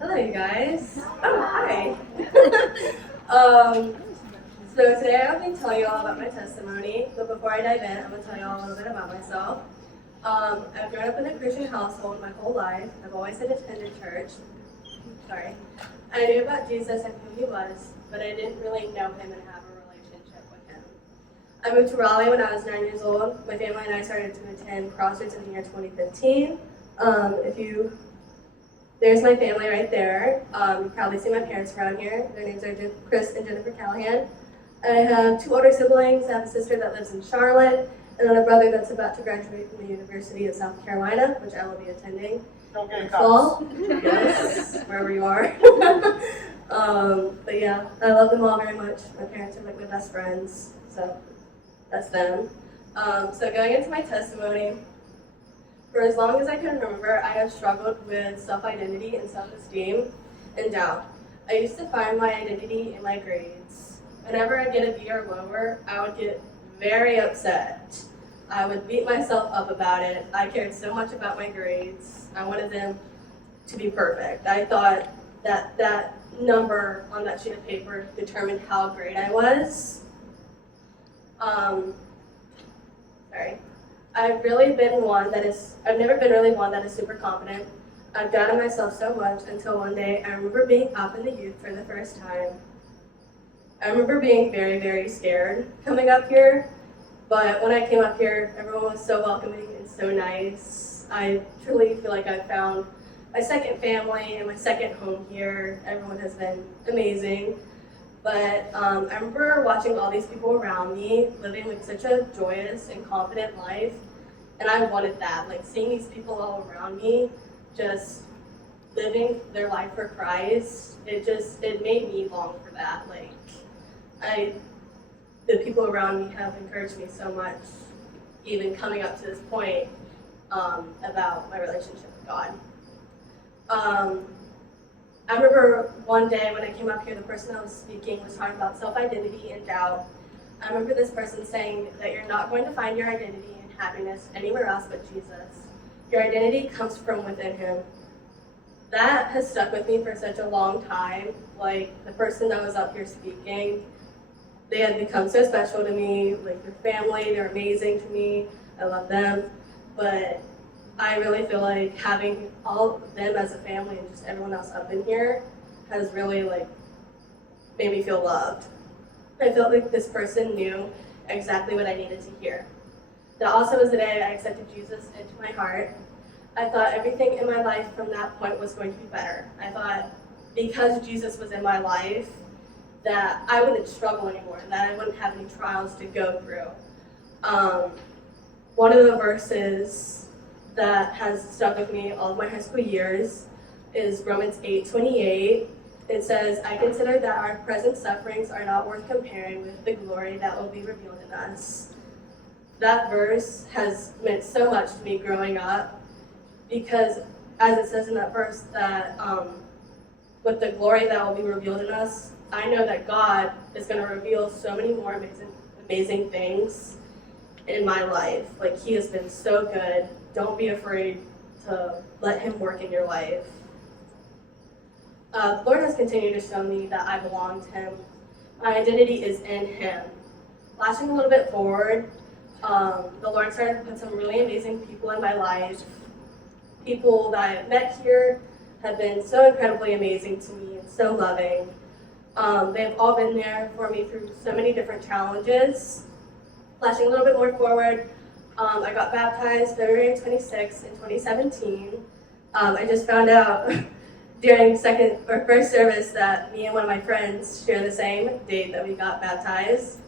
Hello, you guys. Oh, hi. um, so today I'll be telling you all about my testimony, but before I dive in, I'm going to tell you all a little bit about myself. I've grown up in a Christian household my whole life. I've always attended church. Sorry. I knew about Jesus and who he was, but I didn't really know him and have a relationship with him. I moved to Raleigh when I was 9 years old. My family and I started to attend Crossroads in the year 2015. There's my family right there. You probably see my parents around here. Their names are Chris and Jennifer Callahan. I have two older siblings. I have a sister that lives in Charlotte, and then a brother that's about to graduate from the University of South Carolina, which I will be attending in fall. Yes, wherever you are. But yeah, I love them all very much. My parents are like my best friends, so that's them. So going into my testimony, for as long as I can remember, I have struggled with self-identity and self-esteem and doubt. I used to find my identity in my grades. Whenever I get a B or lower, I would get very upset. I would beat myself up about it. I cared so much about my grades. I wanted them to be perfect. I thought that that number on that sheet of paper determined how great I was. I've never been really one that is super confident. I've doubted myself so much until one day I remember being up in the youth for the first time. I remember being very, very scared coming up here, but when I came up here, everyone was so welcoming and so nice. I truly feel like I've found my second family and my second home here. Everyone has been amazing. But I remember watching all these people around me living like such a joyous and confident life, and I wanted that. Like seeing these people all around me, just living their life for Christ. It made me long for that. The people around me have encouraged me so much, even coming up to this point about my relationship with God. I remember one day when I came up here, the person that was speaking was talking about self-identity and doubt. I remember this person saying that you're not going to find your identity and happiness anywhere else but Jesus. Your identity comes from within him. That has stuck with me for such a long time. Like the person that was up here speaking, they had become so special to me. Like their family, they're amazing to me. I love them. But I really feel like having all of them as a family and just everyone else up in here has really made me feel loved. I felt like this person knew exactly what I needed to hear. That also was the day I accepted Jesus into my heart. I thought everything in my life from that point was going to be better. I thought because Jesus was in my life that I wouldn't struggle anymore, that I wouldn't have any trials to go through. One of the verses that has stuck with me all of my high school years is Romans 8:28. It says, I consider that our present sufferings are not worth comparing with the glory that will be revealed in us. That verse has meant so much to me growing up because, as it says in that verse, that with the glory that will be revealed in us, I know that God is going to reveal so many more amazing things in my life. Like, he has been so good. Don't be afraid to let him work in your life. The Lord has continued to show me that I belong to him. My identity is in him. Flashing a little bit forward, the Lord started to put some really amazing people in my life. People that I have met here have been so incredibly amazing to me and so loving. They've all been there for me through so many different challenges. Flashing a little bit more forward, I got baptized February 26th in 2017. I just found out during first service that me and one of my friends share the same date that we got baptized.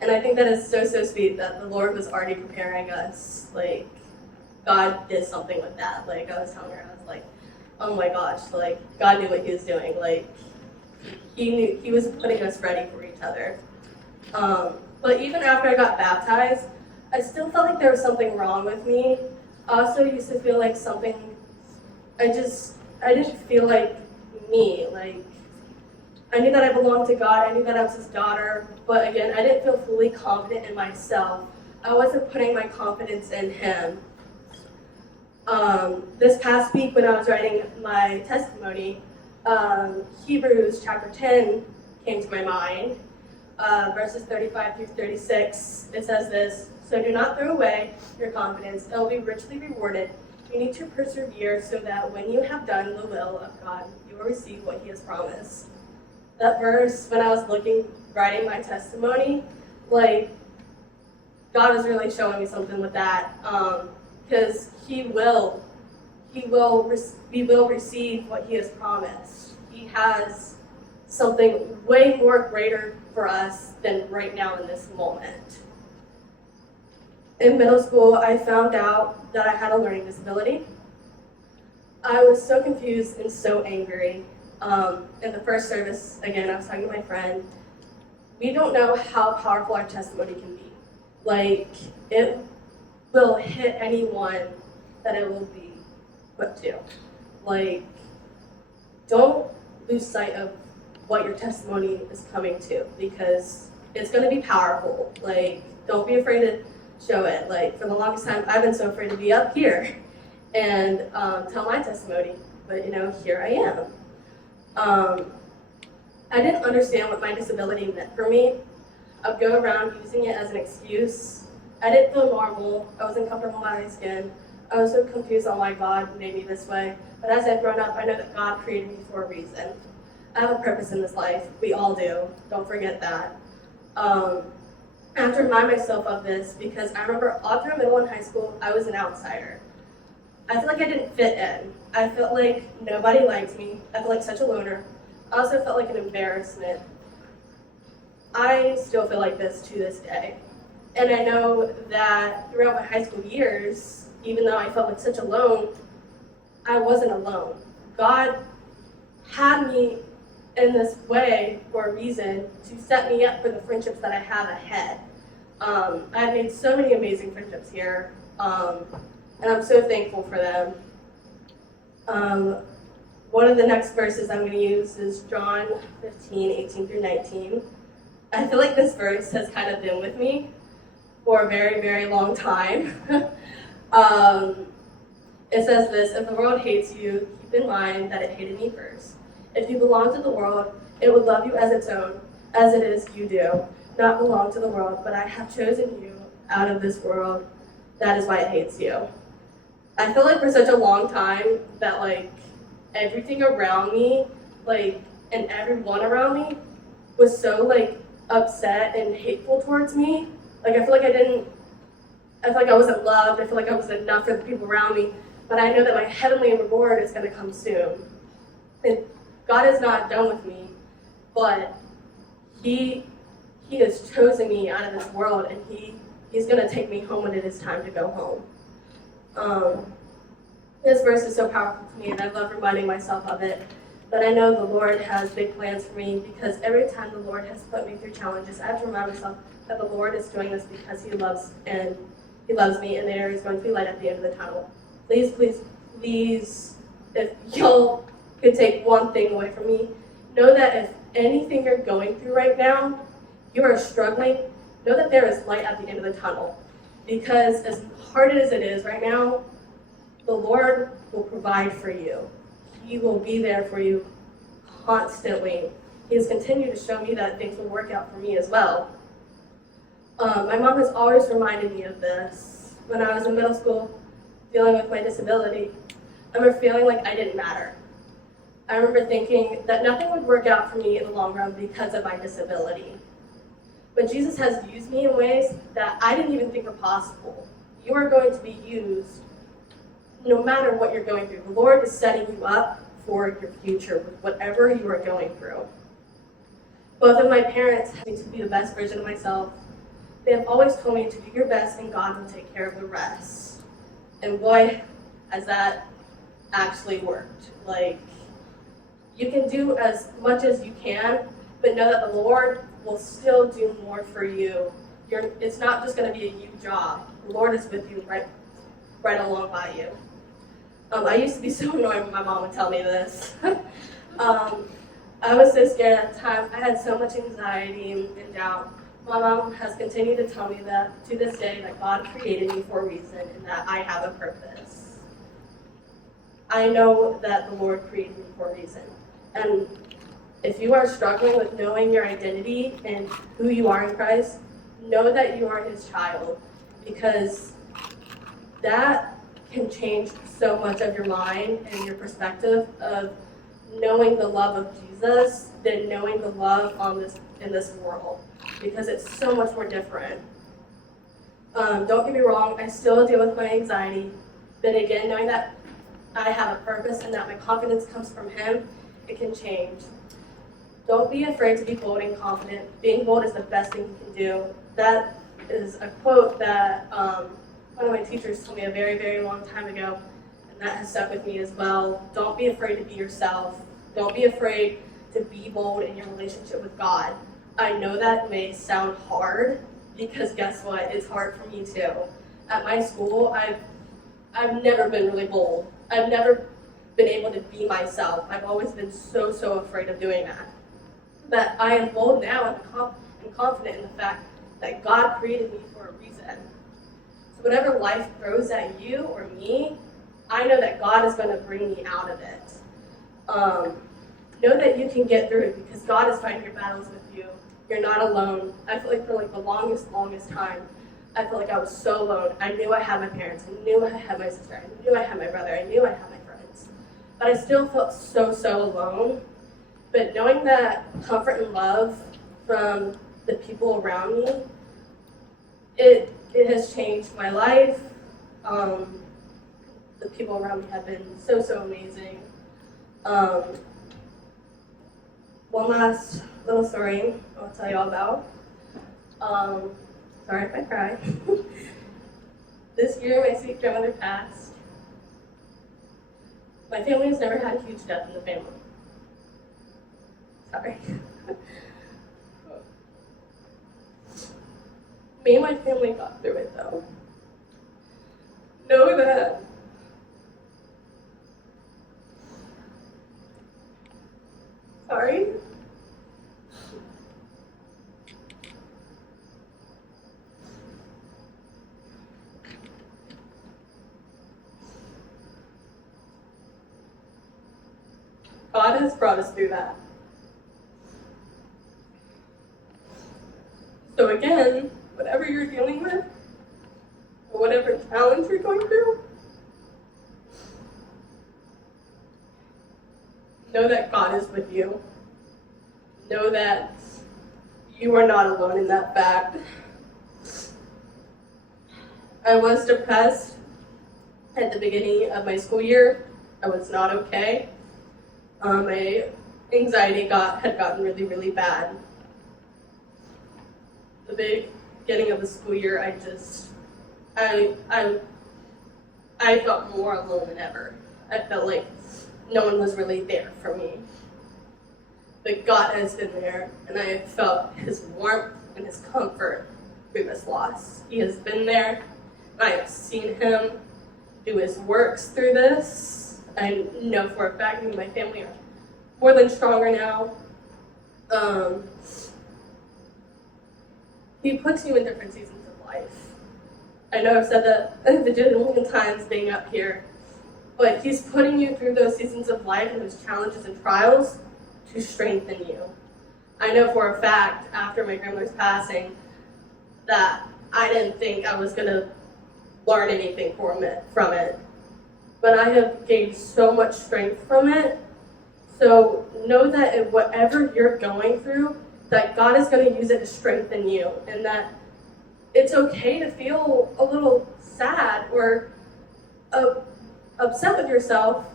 And I think that is so, so sweet that the Lord was already preparing us. Like, God did something with that. Like, I was telling her, I was like, oh my gosh, like, God knew what he was doing. Like, he was putting us ready for each other. But even after I got baptized, I still felt like there was something wrong with me. I also used to feel like I didn't feel like me. Like, I knew that I belonged to God. I knew that I was his daughter. But again, I didn't feel fully confident in myself. I wasn't putting my confidence in him. This past week when I was writing my testimony, Hebrews chapter 10 came to my mind. Verses 35 through 36, it says this: "So do not throw away your confidence, it will be richly rewarded. You need to persevere so that when you have done the will of God, you will receive what he has promised." That verse, when I was writing my testimony, like, God was really showing me something with that, because we will receive what he has promised. He has something way more greater for us than right now in this moment. In middle school, I found out that I had a learning disability. I was so confused and so angry. In the first service, again, I was talking to my friend. We don't know how powerful our testimony can be. Like, it will hit anyone that it will be put to. Like, don't lose sight of what your testimony is coming to, because it's going to be powerful. Like, don't be afraid to show it. Like, for the longest time, I've been so afraid to be up here and tell my testimony, but here I am. I didn't understand what my disability meant for me. I would go around using it as an excuse. I didn't feel normal. I wasn't comfortable in my skin. I was so confused on why God made me this way. But as I've grown up, I know that God created me for a reason. I have a purpose in this life. We all do. Don't forget that. I have to remind myself of this because I remember all through middle and high school, I was an outsider. I feel like I didn't fit in. I felt like nobody liked me. I felt like such a loner. I also felt like an embarrassment. I still feel like this to this day. And I know that throughout my high school years, even though I felt like such alone, I wasn't alone. God had me in this way for a reason to set me up for the friendships that I have ahead. I've made so many amazing friendships here, and I'm so thankful for them. One of the next verses I'm going to use is John 15:18 through 19. I feel like this verse has kind of been with me for a very, very long time. It says this: "If the world hates you, keep in mind that it hated me first. If you belong to the world, it would love you as its own. As it is, you do not belong to the world, but I have chosen you out of this world. That is why it hates you." I feel like for such a long time that, like, everything around me, like, and everyone around me was so, like, upset and hateful towards me. Like, I feel like I wasn't loved. I feel like I wasn't enough for the people around me. But I know that my heavenly reward is going to come soon. And God is not done with me, but He has chosen me out of this world, and He's going to take me home when it is time to go home. This verse is so powerful to me, and I love reminding myself of it. But I know the Lord has big plans for me, because every time the Lord has put me through challenges, I have to remind myself that the Lord is doing this because He loves me, and there is going to be light at the end of the tunnel. Please, please, please, if y'all could take one thing away from me, know that if anything you're going through right now, you are struggling, know that there is light at the end of the tunnel. Because as hard as it is right now, the Lord will provide for you. He will be there for you constantly. He has continued to show me that things will work out for me as well. My mom has always reminded me of this. When I was in middle school, dealing with my disability, I remember feeling like I didn't matter. I remember thinking that nothing would work out for me in the long run because of my disability. But Jesus has used me in ways that I didn't even think were possible. You are going to be used no matter what you're going through. The Lord is setting you up for your future with whatever you are going through. Both of my parents helped me to be the best version of myself. They have always told me to do your best and God will take care of the rest. And boy, has that actually worked. Like, you can do as much as you can, but know that the Lord will still do more for you. It's not just going to be a you job. The Lord is with you right along by you. I used to be so annoyed when my mom would tell me this. I was so scared at the time. I had so much anxiety and doubt. My mom has continued to tell me that to this day that God created me for a reason and that I have a purpose. I know that the Lord created me for a reason. And if you are struggling with knowing your identity and who you are in Christ, know that you are his child, because that can change so much of your mind and your perspective of knowing the love of Jesus than knowing the love in this world, because it's so much more different. Don't get me wrong, I still deal with my anxiety, but again, knowing that I have a purpose and that my confidence comes from him, it can change. Don't be afraid to be bold and confident. Being bold is the best thing you can do. That is a quote that one of my teachers told me a very, very long time ago, and that has stuck with me as well. Don't be afraid to be yourself. Don't be afraid to be bold in your relationship with God. I know that may sound hard, because guess what? It's hard for me too. At my school, I've never been really bold. I've never been able to be myself. I've always been so afraid of doing that. But I am bold now and confident in the fact that God created me for a reason. So whatever life throws at you or me, I know that God is going to bring me out of it. Know that you can get through it, because God is fighting your battles with you. You're not alone. I feel like for the longest time, I felt like I was so alone. I knew I had my parents. I knew I had my sister. I knew I had my brother. I knew I had my friends. But I still felt so alone. But knowing that comfort and love from the people around me, it has changed my life. The people around me have been so amazing. One last little story I'll tell you all about. Sorry if I cry. This year, my sweet grandmother passed. My family has never had a huge death in the family. Sorry. Me and my family got through it, though. Know that sorry. God has brought us through that. So again, whatever you're dealing with, or whatever challenge you're going through, know that God is with you. Know that you are not alone in that fact. I was depressed at the beginning of my school year. I was not okay. My anxiety had gotten really bad. The beginning of the school year, I felt more alone than ever. I felt like no one was really there for me. But God has been there, and I have felt his warmth and his comfort through this loss. He has been there, and I have seen him do his works through this. I know for a fact me and my family are more than stronger now. He puts you in different seasons of life. I know I've said that a bajillion times being up here, but he's putting you through those seasons of life and those challenges and trials to strengthen you. I know for a fact, after my grandmother's passing, that I didn't think I was going to learn anything from it. But I have gained so much strength from it. So know that in whatever you're going through, that God is going to use it to strengthen you, and that it's okay to feel a little sad or upset with yourself,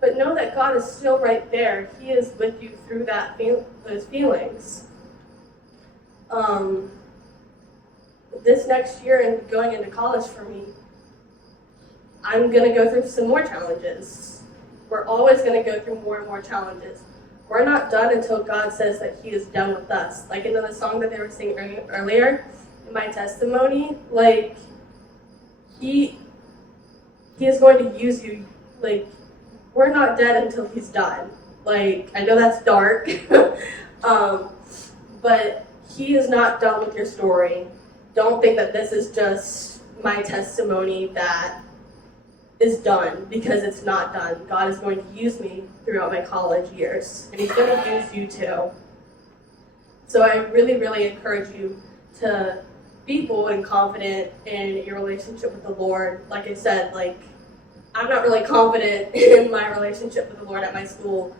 but know that God is still right there. He is with you through those feelings. This next year and going into college for me, I'm going to go through some more challenges. We're always going to go through more and more challenges. We're not done until God says that he is done with us. Like in the song that they were singing earlier, in my testimony, like, he is going to use you. Like, we're not dead until he's done. Like, I know that's dark, but he is not done with your story. Don't think that this is just my testimony that is done, because it's not done. God is going to use me throughout my college years, and He's going to use you too. So I really, really encourage you to be bold and confident in your relationship with the Lord. Like I said, I'm not really confident in my relationship with the Lord at my school,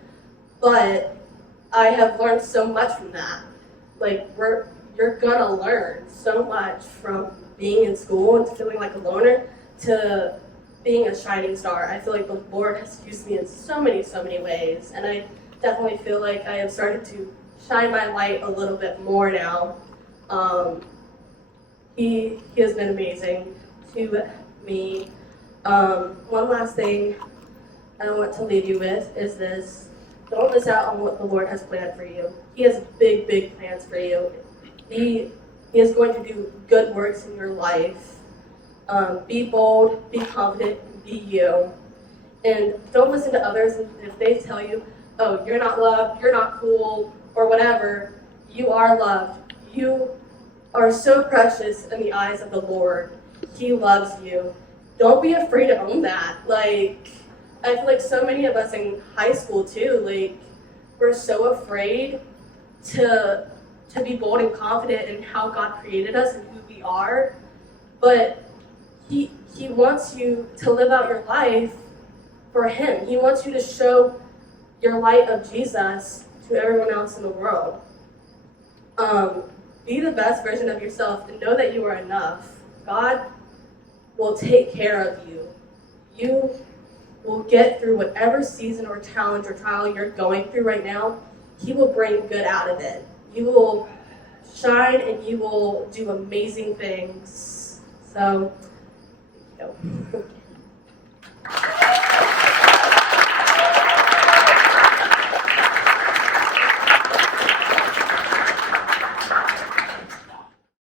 but I have learned so much from that. You're gonna learn so much from being in school and feeling like a loner to being a shining star. I feel like the Lord has used me in so many ways, and I definitely feel like I have started to shine my light a little bit more now. He has been amazing to me. One last thing I want to leave you with is this: don't miss out on what the Lord has planned for you. He has big plans for you. He is going to do good works in your life. Be bold, be confident, be you. And don't listen to others if they tell you, oh, you're not loved, you're not cool, or whatever. You are loved. You are so precious in the eyes of the Lord. He loves you. Don't be afraid to own that. I feel like so many of us in high school too, we're so afraid to be bold and confident in how God created us and who we are. But He wants you to live out your life for Him. He wants you to show your light of Jesus to everyone else in the world. Be the best version of yourself and know that you are enough. God will take care of you. You will get through whatever season or challenge or trial you're going through right now. He will bring good out of it. You will shine and you will do amazing things. So, there you go.